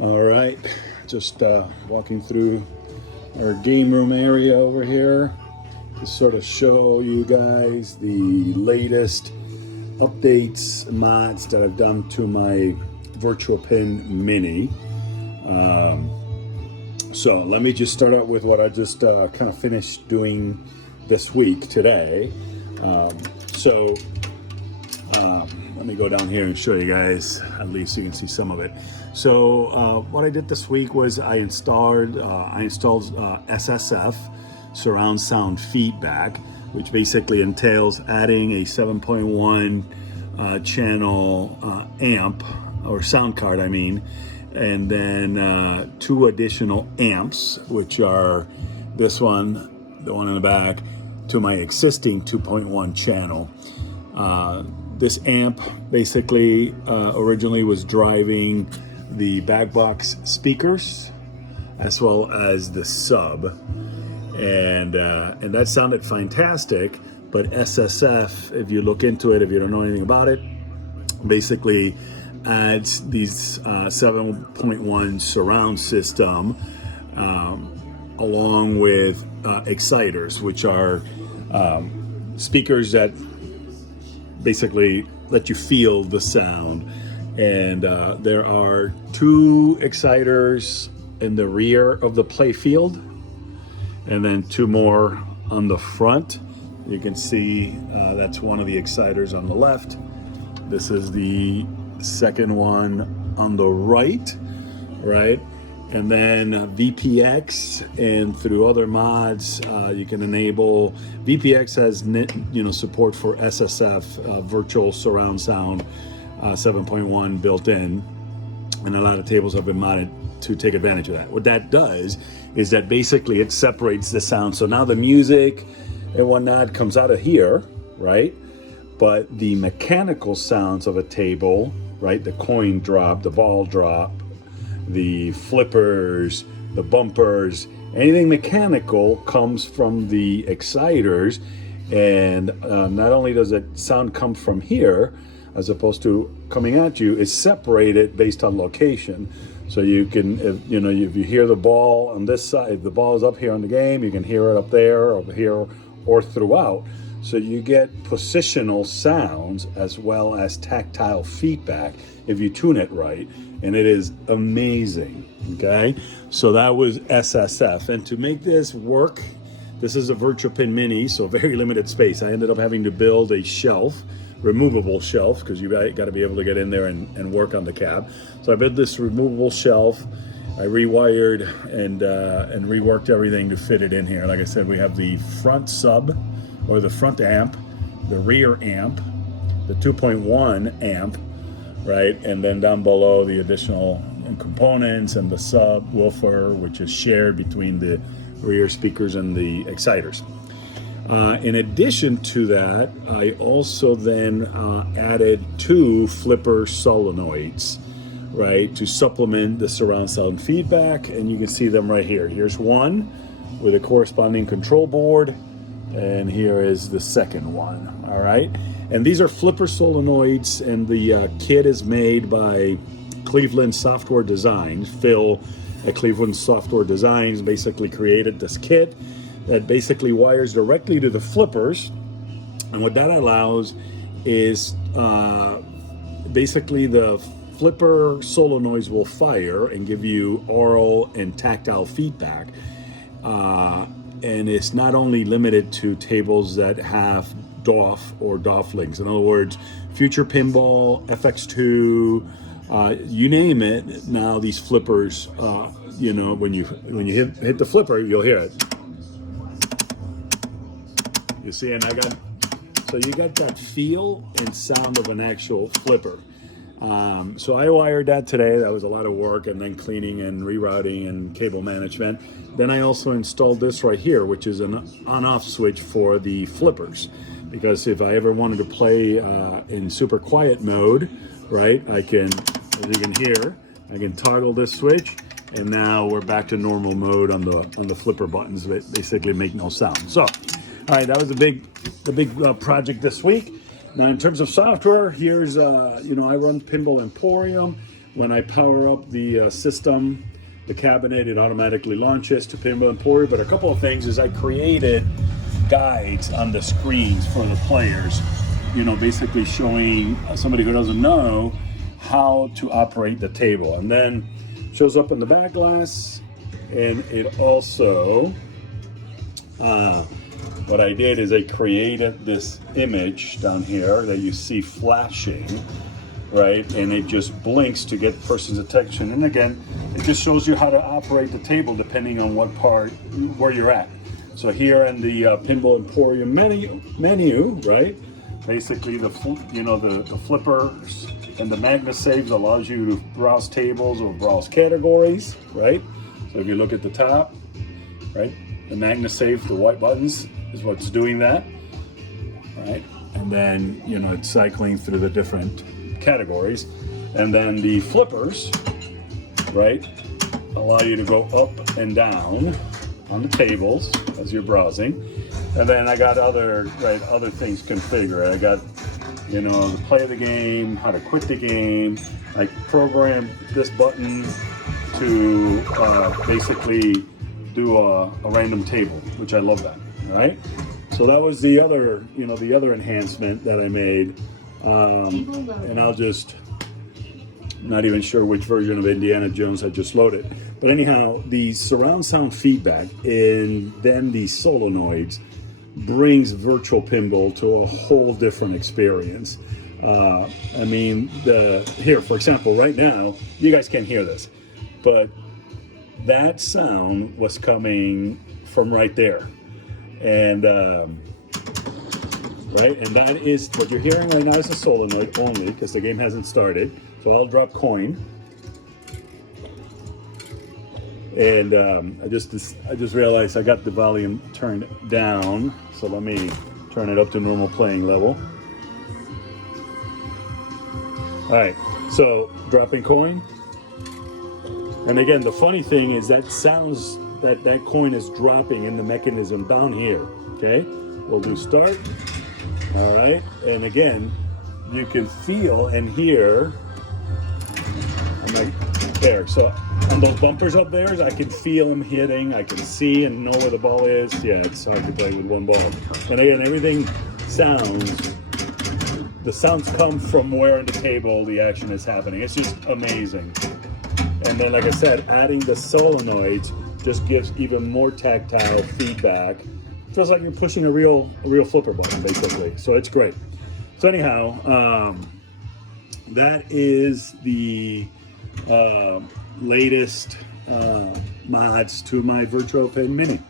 All right, just walking through our game room area over here to sort of show you guys the latest updates and mods that I've done to my Virtuapin Mini. So let me just start out with what I just kind of finished doing this week today. Let me go down here and show you guys, at least you can see some of it. So what I did this week was I installed SSF surround sound feedback, which basically entails adding a 7.1 channel amp or sound card, I mean, and then 2 additional amps, which are this one, the one in the back, to my existing 2.1 channel. This amp basically originally was driving the back box speakers as well as the sub, and that sounded fantastic. But SSF, if you look into it, if you don't know anything about it, basically adds these 7.1 surround system along with exciters, which are speakers that basically let you feel the sound. And there are 2 exciters in the rear of the play field, and then 2 more on the front. You can see that's one of the exciters on the left. This is the second one on the right? And then VPX, and through other mods, you can enable. VPX has support for SSF, virtual surround sound 7.1 built in, and a lot of tables have been modded to take advantage of that. What that does is that basically it separates the sound. So now the music and whatnot comes out of here, right? But the mechanical sounds of a table, right? The coin drop, the ball drop, the flippers, the bumpers, anything mechanical comes from the exciters. And not only does it sound come from here as opposed to coming at you, it's separated based on location. So you can, if you hear the ball on this side, if the ball is up here on the game, you can hear it up there, over here, or throughout. So you get positional sounds as well as tactile feedback if you tune it right, and it is amazing. Okay, so that was SSF, and to make this work, this is a Virtuapin Mini, so very limited space. I ended up having to build a shelf, removable shelf, because you got to be able to get in there and work on the cab. So I built this removable shelf. I rewired and reworked everything to fit it in here. Like I said, we have the front sub, or the front amp, the rear amp, the 2.1 amp, right? And then down below the additional components and the subwoofer, which is shared between the rear speakers and the exciters. In addition to that, I also then added 2 Flipper Solenoids, right, to supplement the surround sound feedback, and you can see them right here. Here's one with a corresponding control board, and here is the second one. All right, and these are Flipper Solenoids, and the kit is made by Cleveland Software Designs. Phil at Cleveland Software Designs basically created this kit that basically wires directly to the flippers, and what that allows is basically the Flipper solenoids will fire and give you aural and tactile feedback. And it's not only limited to tables that have DOF or DOF links. In other words, Future Pinball, FX2, you name it. Now these flippers, when you hit the flipper, you'll hear it. You see, and so you got that feel and sound of an actual flipper. So I wired that today. That was a lot of work, and then cleaning and rerouting and cable management. Then I also installed this right here, which is an on-off switch for the flippers. Because if I ever wanted to play in super quiet mode, right, I can, as you can hear, I can toggle this switch, and now we're back to normal mode on the flipper buttons that basically make no sound. So, all right, that was the big project this week. Now, in terms of software, here's I run Pinball Emporium. when I power up the system, the cabinet, it automatically launches to Pinball Emporium. But a couple of things is I created guides on the screens for the players, you know, basically showing somebody who doesn't know how to operate the table. And then shows up in the back glass, and it also, what I did is I created this image down here that you see flashing, right? And it just blinks to get the person's attention. And again, it just shows you how to operate the table depending on what part, where you're at. So here in the Pinball Emporium menu, right? Basically the flippers and the magnet saves allows you to browse tables or browse categories, right? So if you look at the top, right? The magnet save, the white buttons is what's doing that, right? And then, you know, it's cycling through the different categories. And then the flippers, right, allow you to go up and down on the tables as you're browsing. And then I got other things configured. I got, you know, play the game, how to quit the game. I programmed this button to basically do a random table, which I love that, right? So that was the other, you know, the other enhancement that I made. And I'll just, not even sure which version of Indiana Jones I just loaded. But anyhow, the surround sound feedback and then the solenoids brings virtual pinball to a whole different experience. I mean, here, for example, right now, you guys can't hear this, but that sound was coming from right there. And right, and that is what you're hearing right now is a solenoid only because the game hasn't started. So I'll drop coin, and I just realized I got the volume turned down. So let me turn it up to normal playing level. All right, so dropping coin, and again, the funny thing is that sounds that coin is dropping in the mechanism down here. Okay, we'll do start. All right, and again, you can feel and hear. There, so on those bumpers up there, I can feel them hitting. I can see and know where the ball is. Yeah, it's hard to play with one ball. And again, everything sounds. The sounds come from where in the table the action is happening. It's just amazing. And then, like I said, adding the solenoids just gives even more tactile feedback. It feels like you're pushing a real flipper button, basically. So it's great. So anyhow, that is the latest mods to my Virtuapin Mini.